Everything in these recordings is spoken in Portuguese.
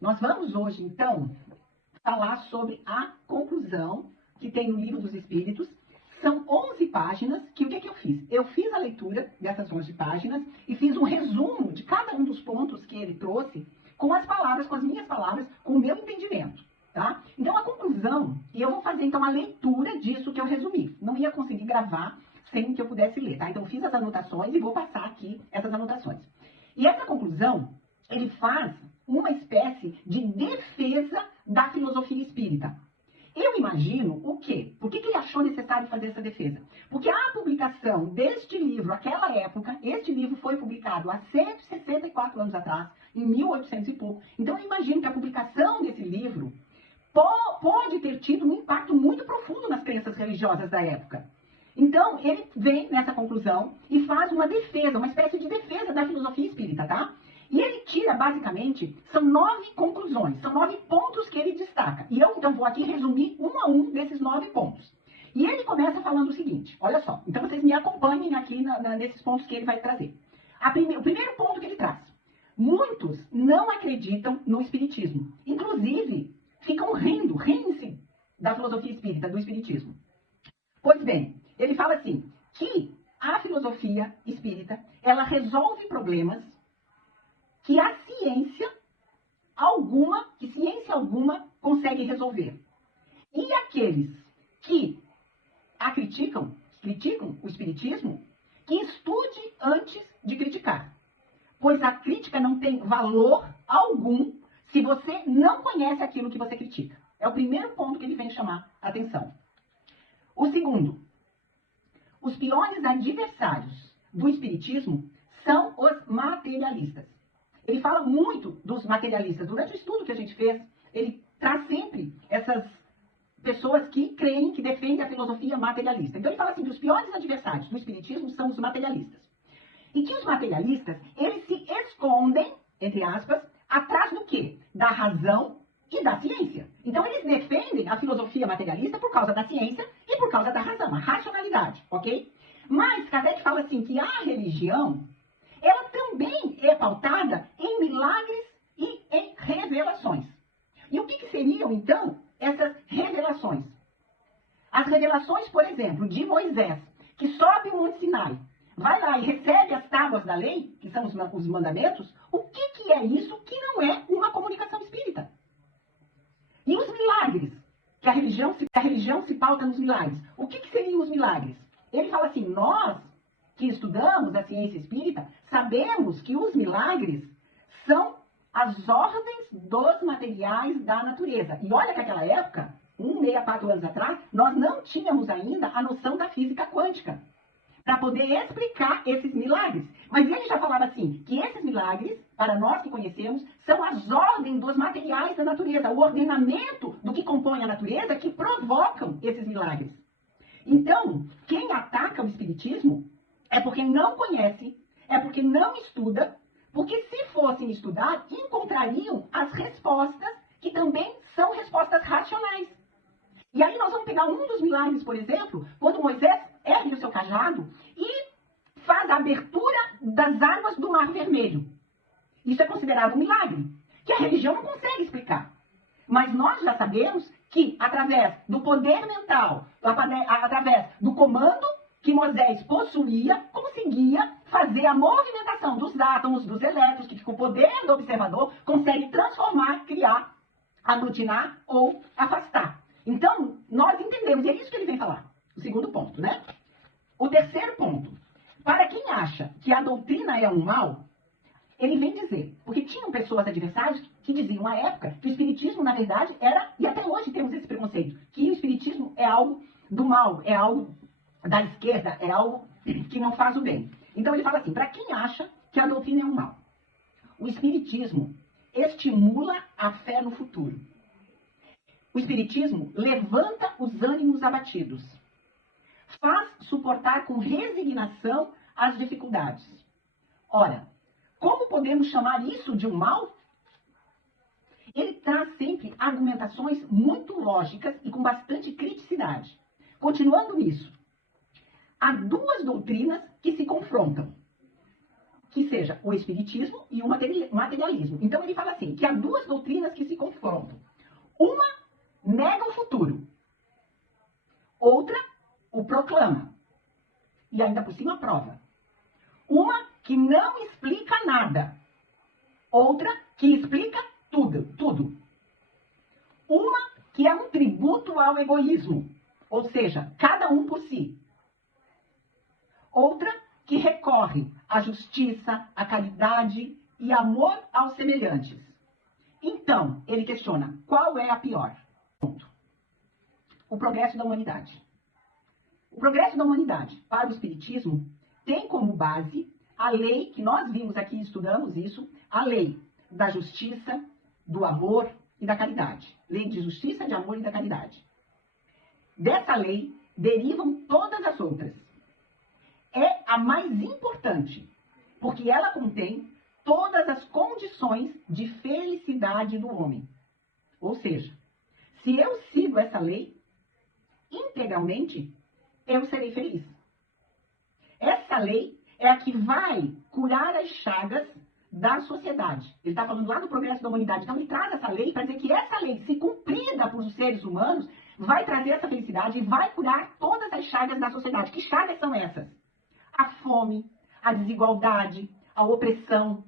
Nós vamos hoje, então, falar sobre a conclusão que tem no Livro dos Espíritos. São 11 páginas, que o que eu fiz? Eu fiz a leitura dessas 11 páginas e fiz um resumo de cada um dos pontos que ele trouxe com as palavras, com as minhas palavras, com o meu entendimento, tá? Então, a conclusão, e eu vou fazer, então, a leitura disso que eu resumi. Não ia conseguir gravar sem que eu pudesse ler, tá? Então, eu fiz as anotações e vou passar aqui essas anotações. E essa conclusão, ele faz uma espécie de defesa da filosofia espírita. Eu imagino o quê? Por que ele achou necessário fazer essa defesa? Porque a publicação deste livro, naquela época, este livro foi publicado há 164 anos atrás, em 1800 e pouco. Então, eu imagino que a publicação desse livro pode ter tido um impacto muito profundo nas crenças religiosas da época. Então, ele vem nessa conclusão e faz uma defesa, uma espécie de defesa da filosofia espírita, tá? E ele tira, basicamente, são 9 conclusões, são 9 pontos que ele destaca. E eu, então, vou aqui resumir um a um desses 9 pontos. E ele começa falando o seguinte, olha só, então vocês me acompanhem aqui nesses pontos que ele vai trazer. O primeiro ponto que ele traz. Muitos não acreditam no espiritismo. Inclusive, ficam riem-se da filosofia espírita, do espiritismo. Pois bem, ele fala assim, que a filosofia espírita, ela resolve problemas que a ciência alguma consegue resolver. E aqueles que criticam o espiritismo, que estude antes de criticar. Pois a crítica não tem valor algum se você não conhece aquilo que você critica. É o primeiro ponto que ele vem chamar a atenção. O segundo, os piores adversários do espiritismo são os materialistas. Ele fala muito dos materialistas. Durante o estudo que a gente fez, ele traz sempre essas pessoas que creem, que defendem a filosofia materialista. Então ele fala assim, que os piores adversários do espiritismo são os materialistas. E que os materialistas, eles se escondem, entre aspas, atrás do quê? Da razão e da ciência. Então eles defendem a filosofia materialista por causa da ciência e por causa da razão, a racionalidade, ok? Mas Kardec fala assim, que a religião, ela também é pautada em milagres e em revelações. E o que seriam, então, essas revelações? As revelações, por exemplo, de Moisés, que sobe o Monte Sinai, vai lá e recebe as tábuas da lei, que são os mandamentos, o que é isso que não é uma comunicação espírita? E os milagres, que a religião se pauta nos milagres. O que seriam os milagres? Ele fala assim, nós que estudamos a ciência espírita, sabemos que os milagres são as ordens dos materiais da natureza. E olha que naquela época, 164 anos atrás, nós não tínhamos ainda a noção da física quântica para poder explicar esses milagres. Mas ele já falava assim, que esses milagres, para nós que conhecemos, são as ordens dos materiais da natureza, o ordenamento do que compõe a natureza que provocam esses milagres. Então, quem ataca o espiritismo é porque não conhece, é porque não estuda, porque se fossem estudar, encontrariam as respostas que também são respostas racionais. E aí nós vamos pegar um dos milagres, por exemplo, quando Moisés ergue o seu cajado e faz a abertura das águas do Mar Vermelho. Isso é considerado um milagre, que a religião não consegue explicar. Mas nós já sabemos que, através do poder mental, através do comando que Moisés possuía, conseguia fazer a movimentação dos átomos, dos elétrons, que com o poder do observador consegue transformar, criar, aglutinar ou afastar. Então, nós entendemos, e é isso que ele vem falar. O segundo ponto, né? O terceiro ponto. Para quem acha que a doutrina é um mal, ele vem dizer, porque tinham pessoas adversárias que diziam à época que o espiritismo, na verdade, era, e até hoje temos esse preconceito, que o espiritismo é algo do mal, é algo da esquerda, é algo que não faz o bem. Então ele fala assim, para quem acha que a doutrina é um mal, o espiritismo estimula a fé no futuro. O espiritismo levanta os ânimos abatidos, faz suportar com resignação as dificuldades. Ora, como podemos chamar isso de um mal? Ele traz sempre argumentações muito lógicas e com bastante criticidade. Continuando nisso, há duas doutrinas que se confrontam, que seja o espiritismo e o materialismo. Então ele fala assim, que há duas doutrinas e ainda por cima prova. Uma que não explica nada. Outra que explica tudo. Uma que é um tributo ao egoísmo, ou seja, cada um por si. Outra que recorre à justiça, à caridade e amor aos semelhantes. Então, ele questiona, qual é a pior? Ponto. O progresso da humanidade. O progresso da humanidade para o Espiritismo tem como base a lei que nós vimos aqui, estudamos isso, a lei da justiça, do amor e da caridade. Lei de justiça, de amor e da caridade. Dessa lei derivam todas as outras. É a mais importante, porque ela contém todas as condições de felicidade do homem. Ou seja, se eu sigo essa lei integralmente, eu serei feliz. Essa lei é a que vai curar as chagas da sociedade. Ele está falando lá do progresso da humanidade. Então ele traz essa lei para dizer que essa lei, se cumprida por os seres humanos, vai trazer essa felicidade e vai curar todas as chagas da sociedade. Que chagas são essas? A fome, a desigualdade, a opressão.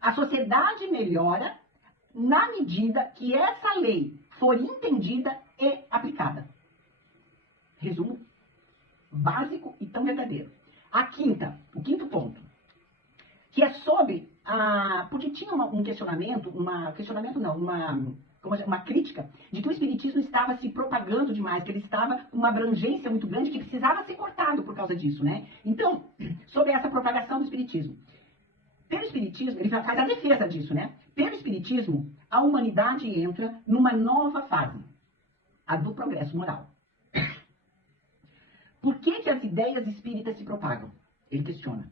A sociedade melhora na medida que essa lei for entendida e aplicada. Resumo básico e tão verdadeiro. O quinto ponto, que é sobre porque tinha um questionamento, uma crítica de que o Espiritismo estava se propagando demais, que ele estava com uma abrangência muito grande, que precisava ser cortado por causa disso, né? Então, sobre essa propagação do Espiritismo. Pelo Espiritismo, ele faz a defesa disso, né? Pelo Espiritismo, a humanidade entra numa nova fase, a do progresso moral. Por que as ideias espíritas se propagam? Ele questiona.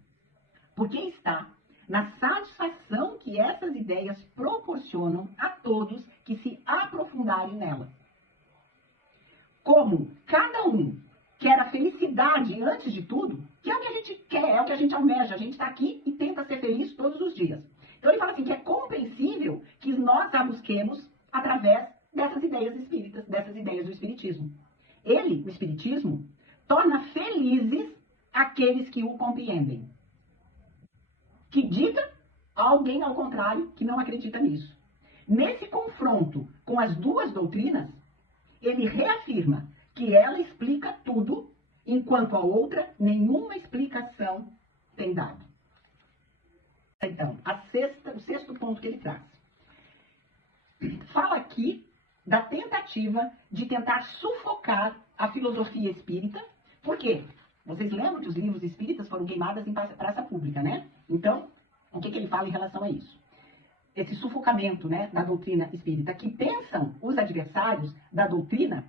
Porque está na satisfação que essas ideias proporcionam a todos que se aprofundarem nela. Como cada um quer a felicidade antes de tudo, que é o que a gente quer, é o que a gente almeja, a gente está aqui e tenta ser feliz todos os dias. Então ele fala assim que é compreensível que nós a busquemos através dessas ideias espíritas, dessas ideias do Espiritismo. O Espiritismo, torna felizes aqueles que o compreendem. Que diga a alguém ao contrário que não acredita nisso. Nesse confronto com as duas doutrinas, ele reafirma que ela explica tudo, enquanto a outra nenhuma explicação tem dado. Então, o sexto ponto que ele traz. Fala aqui da tentativa de tentar sufocar a filosofia espírita. Por quê? Vocês lembram que os livros espíritas foram queimados em praça pública, né? Então, o que ele fala em relação a isso? Esse sufocamento, né, da doutrina espírita, que pensam os adversários da doutrina,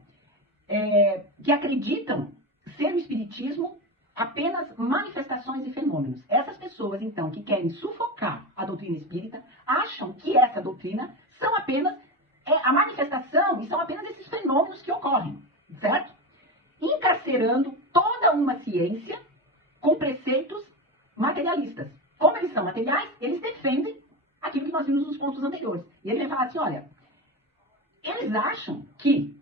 que acreditam ser o espiritismo apenas manifestações e fenômenos. Essas pessoas, então, que querem sufocar a doutrina espírita, acham que essa doutrina são apenas a manifestação e são apenas esses fenômenos que ocorrem, certo? Encarcerando toda uma ciência com preceitos materialistas. Como eles são materiais, eles defendem aquilo que nós vimos nos pontos anteriores. E ele vai falar assim, olha, eles acham que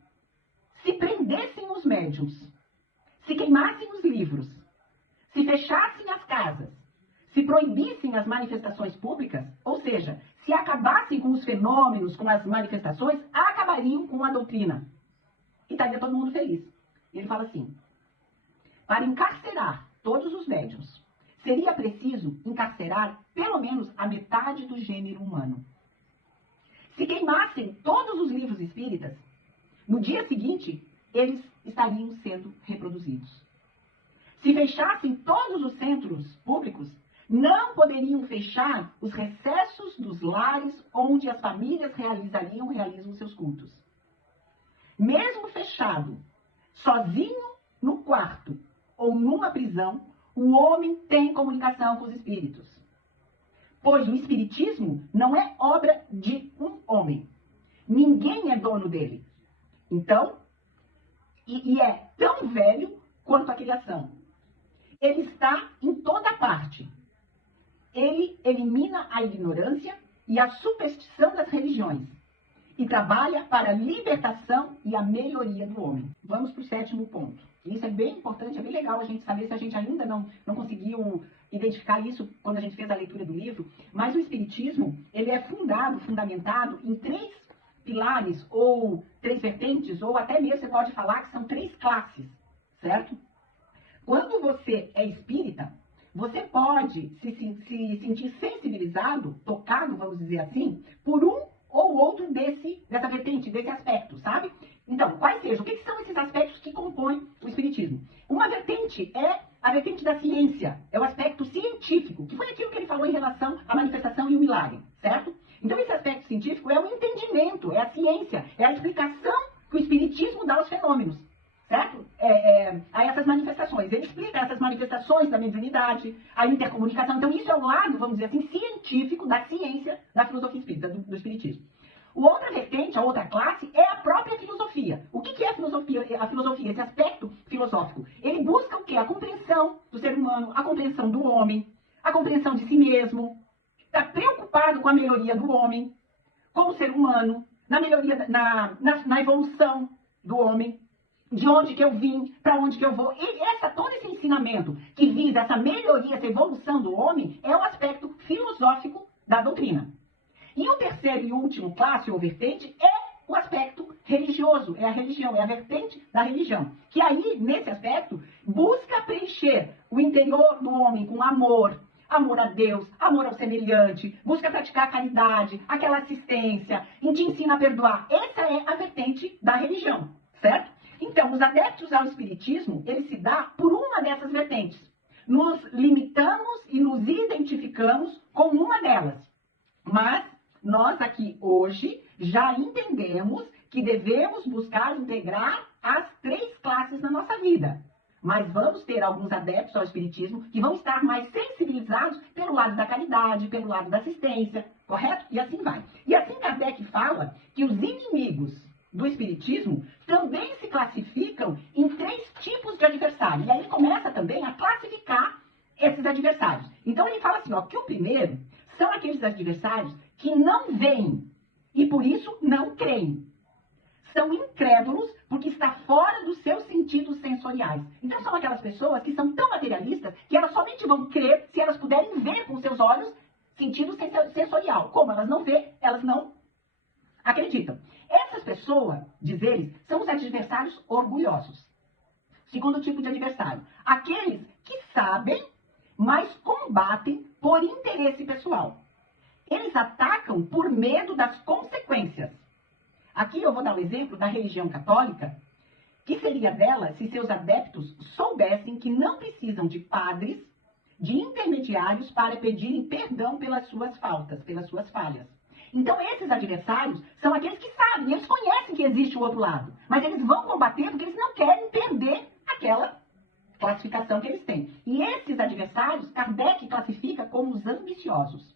se prendessem os médiuns, se queimassem os livros, se fechassem as casas, se proibissem as manifestações públicas, ou seja, se acabassem com os fenômenos, com as manifestações, acabariam com a doutrina. E estaria todo mundo feliz. E ele fala assim, para encarcerar todos os médiuns, seria preciso encarcerar pelo menos a metade do gênero humano. Se queimassem todos os livros espíritas, no dia seguinte, eles estariam sendo reproduzidos. Se fechassem todos os centros públicos, não poderiam fechar os recessos dos lares onde as famílias realizam seus cultos. Mesmo fechado, sozinho no quarto ou numa prisão, o homem tem comunicação com os espíritos. Pois o espiritismo não é obra de um homem. Ninguém é dono dele. Então, e é tão velho quanto a criação. Ele está em toda parte. Ele elimina a ignorância e a superstição das religiões e trabalha para a libertação e a melhoria do homem. Vamos para o sétimo ponto. Isso é bem importante, é bem legal a gente saber, se a gente ainda não conseguiu identificar isso quando a gente fez a leitura do livro. Mas o Espiritismo, ele é fundamentado em 3 pilares, ou 3 vertentes, ou até mesmo você pode falar que são 3 classes, certo? Quando você é espírita, você pode se sentir sensibilizado, tocado, vamos dizer assim, por um ou outro dessa vertente, desse aspecto, sabe? Então, quais sejam? O que são esses aspectos que compõem o Espiritismo? Uma vertente é a vertente da ciência, é o aspecto científico, que foi aquilo que ele falou em relação à manifestação e o milagre, certo? Então, esse aspecto científico é o entendimento, é a ciência, é a explicação que o Espiritismo dá aos fenômenos, certo? A essas manifestações. Ele explica essas manifestações da mediunidade, a intercomunicação. Então, isso é o lado, vamos dizer assim, científico da ciência da filosofia espírita, do Espiritismo. Outra vertente, a outra classe, é a própria filosofia. O que é a filosofia? A filosofia, esse aspecto filosófico. Ele busca o quê? A compreensão do ser humano, a compreensão do homem, a compreensão de si mesmo. Está preocupado com a melhoria do homem, como ser humano, na melhoria, na evolução do homem. De onde que eu vim, para onde que eu vou. E todo esse ensinamento que visa essa melhoria, essa evolução do homem, é o aspecto filosófico da doutrina. E o terceiro e último classe ou vertente é o aspecto religioso, é a religião, é a vertente da religião. Que aí, nesse aspecto, busca preencher o interior do homem com amor, amor a Deus, amor ao semelhante, busca praticar a caridade, aquela assistência, e te ensina a perdoar. Essa é a vertente da religião, certo? Então, os adeptos ao Espiritismo, ele se dá por uma dessas vertentes. Nos limitamos e nos identificamos com uma delas. Mas nós aqui hoje já entendemos que devemos buscar integrar as 3 classes na nossa vida. Mas vamos ter alguns adeptos ao Espiritismo que vão estar mais sensibilizados pelo lado da caridade, pelo lado da assistência, correto? E assim vai. E assim Kardec fala que os inimigos do Espiritismo também se classificam em 3 tipos de adversários. E aí ele começa também a classificar esses adversários. Então ele fala assim, ó, que o primeiro são aqueles adversários que não veem e por isso não creem. São incrédulos porque está fora dos seus sentidos sensoriais. Então são aquelas pessoas que são tão materialistas que elas somente vão crer se elas puderem ver com seus olhos sentido sensorial. Como elas não vê, elas não acreditam. Essas pessoas, diz eles, são os adversários orgulhosos. Segundo tipo de adversário, aqueles que sabem, mas combatem por interesse pessoal. Eles atacam por medo das consequências. Aqui eu vou dar o exemplo da religião católica, que seria dela se seus adeptos soubessem que não precisam de padres, de intermediários para pedirem perdão pelas suas faltas, pelas suas falhas. Então, esses adversários são aqueles que sabem, eles conhecem que existe o outro lado, mas eles vão combater porque eles não querem perder aquela classificação que eles têm. E esses adversários, Kardec classifica como os ambiciosos.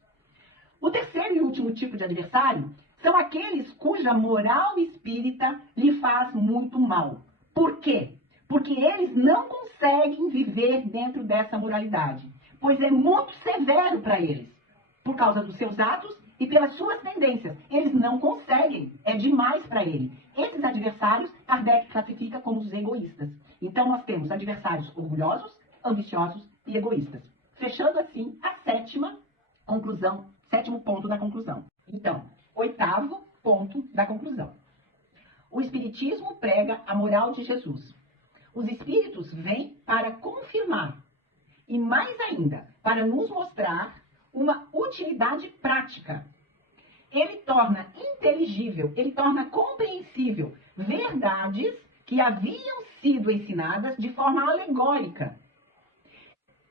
O terceiro e último tipo de adversário são aqueles cuja moral espírita lhe faz muito mal. Por quê? Porque eles não conseguem viver dentro dessa moralidade, pois é muito severo para eles, por causa dos seus atos e pelas suas tendências. Eles não conseguem, é demais para ele. Esses adversários, Kardec classifica como os egoístas. Então nós temos adversários orgulhosos, ambiciosos e egoístas. Fechando assim a sétimo ponto da conclusão. Então, 8º ponto da conclusão. O Espiritismo prega a moral de Jesus. Os Espíritos vêm para confirmar e, mais ainda, para nos mostrar uma utilidade prática. Ele torna inteligível, ele torna compreensível verdades que haviam sido ensinadas de forma alegórica.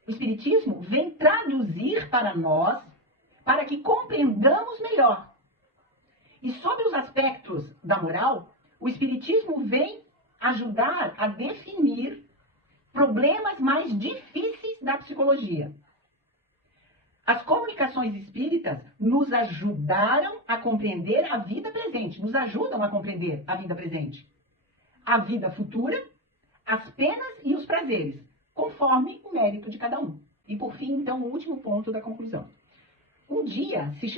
O Espiritismo vem traduzir para nós, para que compreendamos melhor. E sobre os aspectos da moral, o Espiritismo vem ajudar a definir problemas mais difíceis da psicologia. As comunicações espíritas nos ajudaram a compreender a vida presente, nos ajudam a compreender a vida presente, a vida futura, as penas e os prazeres, conforme o mérito de cada um. E por fim, então, o último ponto da conclusão. Um dia se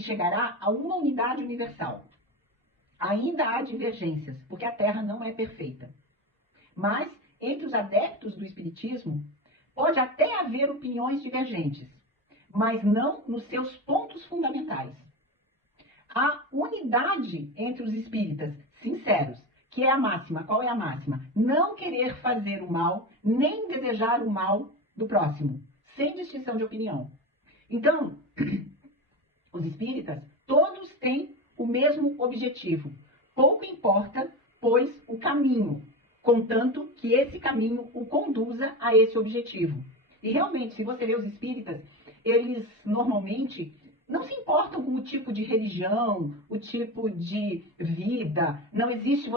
chegará a uma unidade universal. Ainda há divergências, porque a Terra não é perfeita. Mas entre os adeptos do espiritismo, pode até haver opiniões divergentes, mas não nos seus pontos fundamentais. Há unidade entre os espíritas sinceros, que é a máxima. Qual é a máxima? Não querer fazer o mal, nem desejar o mal do próximo, sem distinção de opinião. Então, os espíritas, todos têm o mesmo objetivo. Pouco importa, pois, o caminho, contanto que esse caminho o conduza a esse objetivo. E realmente, se você vê os espíritas, eles normalmente não se importam com o tipo de religião, o tipo de vida. Não existe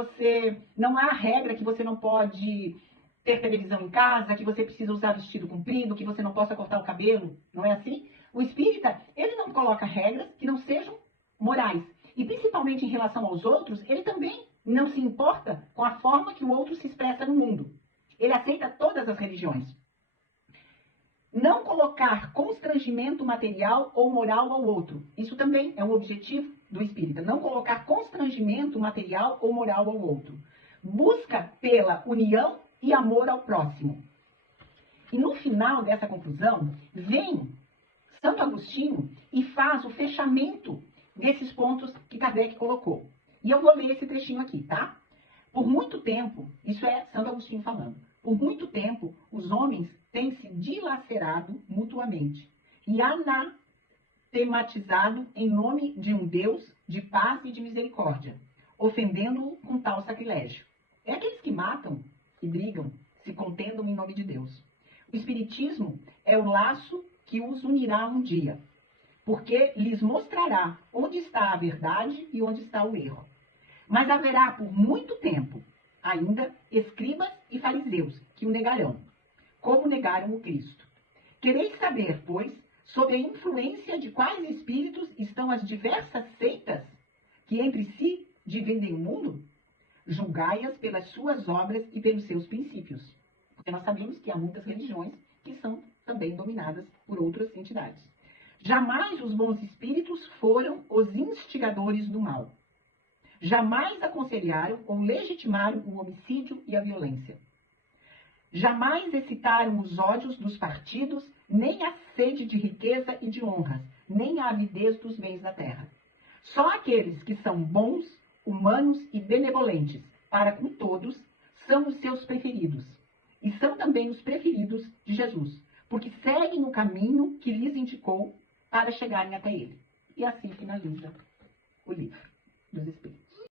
não há regra que você não pode ter televisão em casa, que você precisa usar vestido comprido, que você não possa cortar o cabelo. Não é assim? O espírita, ele não coloca regras que não sejam morais. E principalmente em relação aos outros, ele também não se importa com a forma que o outro se expressa no mundo. Ele aceita todas as religiões. Não colocar constrangimento material ou moral ao outro. Isso também é um objetivo do espírita. Não colocar constrangimento material ou moral ao outro. Busca pela união e amor ao próximo. E no final dessa conclusão, vem Santo Agostinho e faz o fechamento desses pontos que Kardec colocou. E eu vou ler esse trechinho aqui, tá? Por muito tempo, isso é Santo Agostinho falando, por muito tempo os homens têm se dilacerado mutuamente e anatematizado em nome de um Deus de paz e de misericórdia, ofendendo-o com tal sacrilégio. É aqueles que matam e brigam, se contendam em nome de Deus. O Espiritismo é o laço que os unirá um dia, porque lhes mostrará onde está a verdade e onde está o erro. Mas haverá por muito tempo ainda escribas e fariseus que o negarão, como negaram o Cristo. Quereis saber, pois, sob a influência de quais espíritos estão as diversas seitas que entre si dividem o mundo? Julgai-as pelas suas obras e pelos seus princípios. Porque nós sabemos que há muitas religiões que são também dominadas por outras entidades. Jamais os bons espíritos foram os instigadores do mal. Jamais aconselharam ou legitimaram o homicídio e a violência. Jamais excitaram os ódios dos partidos, nem a sede de riqueza e de honras, nem a avidez dos bens da terra. Só aqueles que são bons, humanos e benevolentes para com todos são os seus preferidos. E são também os preferidos de Jesus, porque seguem o caminho que lhes indicou para chegarem até ele. E assim finaliza o livro dos Espíritos.